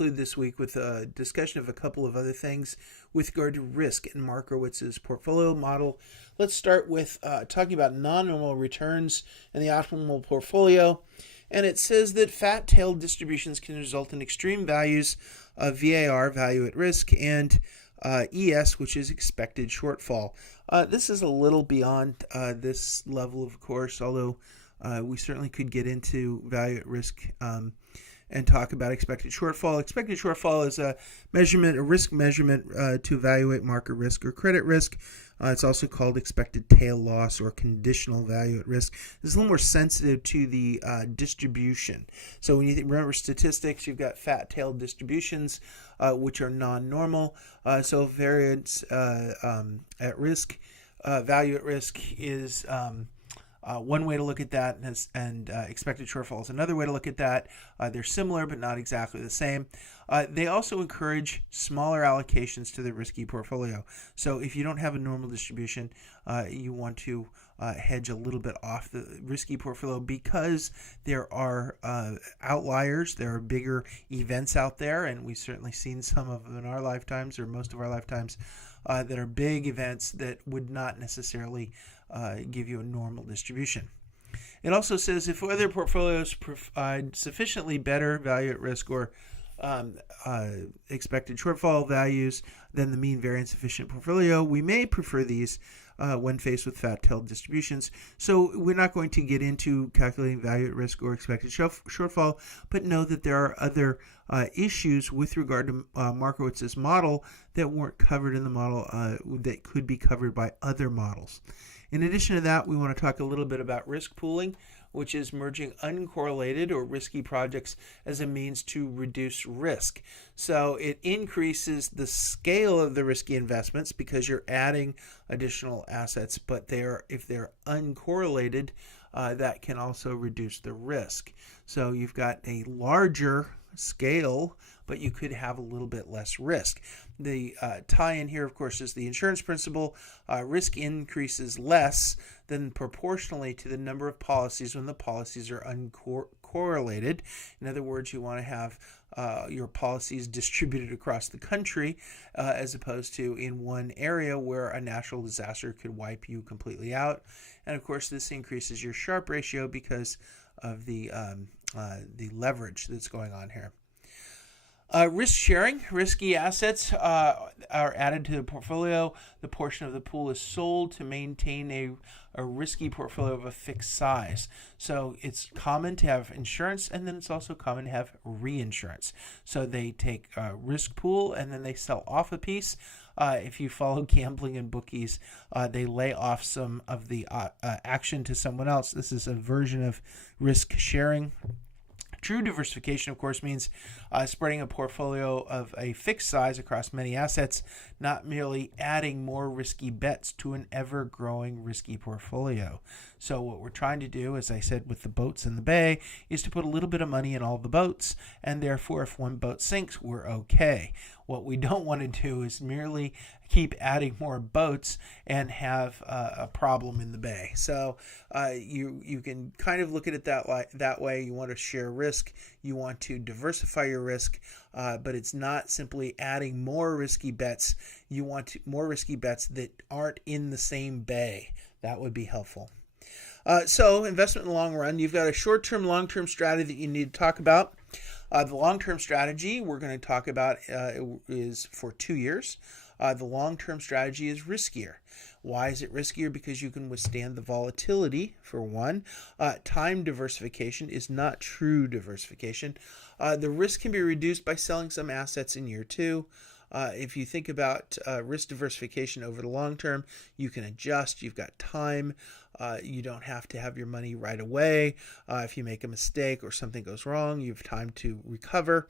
This week with a discussion of a couple of other things with regard to risk in Markowitz's portfolio model. Let's start with talking about non-normal returns in the optimal portfolio. And it says that fat-tailed distributions can result in extreme values of VAR, value at risk, and ES, which is expected shortfall. This is a little beyond this level, of course, although we certainly could get into value at risk and talk about expected shortfall. Expected shortfall is a measurement, a risk measurement to evaluate market risk or credit risk. It's also called expected tail loss or conditional value at risk. It's a little more sensitive to the distribution. So when you remember statistics, you've got fat-tailed distributions, which are non-normal. So variance at risk, value at risk is one way to look at that, and expected shortfall is another way to look at that. They're similar, but not exactly the same. They also encourage smaller allocations to the risky portfolio. So if you don't have a normal distribution, you want to hedge a little bit off the risky portfolio because there are outliers. There are bigger events out there, and we've certainly seen some of them in our lifetimes, or most of our lifetimes, that are big events that would not necessarily give you a normal distribution. It also says if other portfolios provide sufficiently better value at risk or expected shortfall values than the mean variance efficient portfolio, we may prefer these when faced with fat-tailed distributions. So we're not going to get into calculating value at risk or expected shortfall, but know that there are other issues with regard to Markowitz's model that weren't covered in the model that could be covered by other models. In addition to that, we want to talk a little bit about risk pooling, which is merging uncorrelated or risky projects as a means to reduce risk. So it increases the scale of the risky investments because you're adding additional assets, but if they're uncorrelated, that can also reduce the risk. So you've got a larger scale, but you could have a little bit less risk. The tie-in here, of course, is the insurance principle. Risk increases less than proportionally to the number of policies when the policies are uncorrelated. In other words, you want to have your policies distributed across the country as opposed to in one area where a natural disaster could wipe you completely out. And of course, this increases your Sharpe ratio because of the leverage that's going on here. Risk sharing, risky assets are added to the portfolio. The portion of the pool is sold to maintain a risky portfolio of a fixed size. So it's common to have insurance, and then it's also common to have reinsurance. So they take a risk pool and then they sell off a piece. If you follow gambling and bookies, they lay off some of the action to someone else. This is a version of risk sharing. True diversification, of course, means spreading a portfolio of a fixed size across many assets, not merely adding more risky bets to an ever-growing risky portfolio. So what we're trying to do, as I said with the boats in the bay, is to put a little bit of money in all the boats, and therefore if one boat sinks, we're okay. What we don't want to do is merely keep adding more boats and have a problem in the bay. So you can kind of look at it that way. You want to share risk. You want to diversify your risk, but it's not simply adding more risky bets. You want more risky bets that aren't in the same bay. That would be helpful. So investment in the long run, you've got a short-term, long-term strategy that you need to talk about. The long-term strategy we're going to talk about is for 2 years. The long-term strategy is riskier. Why is it riskier? Because you can withstand the volatility, for one. Time diversification is not true diversification. The risk can be reduced by selling some assets in year 2. If you think about risk diversification over the long term, you can adjust. You've got time. You don't have to have your money right away. If you make a mistake or something goes wrong, you have time to recover.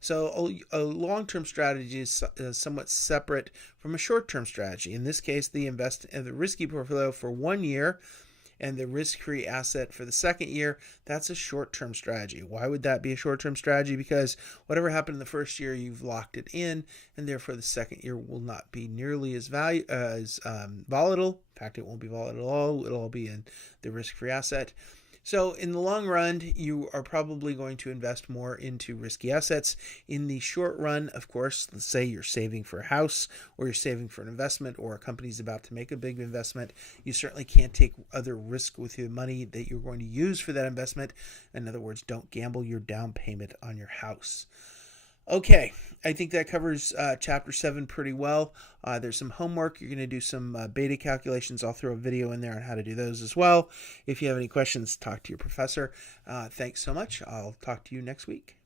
So a long-term strategy is somewhat separate from a short-term strategy. In this case, the invest in the risky portfolio for 1 year and the risk-free asset for the second year, that's a short-term strategy. Why would that be a short-term strategy? Because whatever happened in the first year, you've locked it in, and therefore the second year will not be nearly as volatile. In fact, it won't be volatile at all. It'll all be in the risk-free asset. So in the long run, you are probably going to invest more into risky assets. In the short run, of course, let's say you're saving for a house or you're saving for an investment or a company's about to make a big investment, you certainly can't take other risk with your money that you're going to use for that investment. In other words, don't gamble your down payment on your house. Okay, I think that covers Chapter 7 pretty well. There's some homework. You're going to do some beta calculations. I'll throw a video in there on how to do those as well. If you have any questions, talk to your professor. Thanks so much. I'll talk to you next week.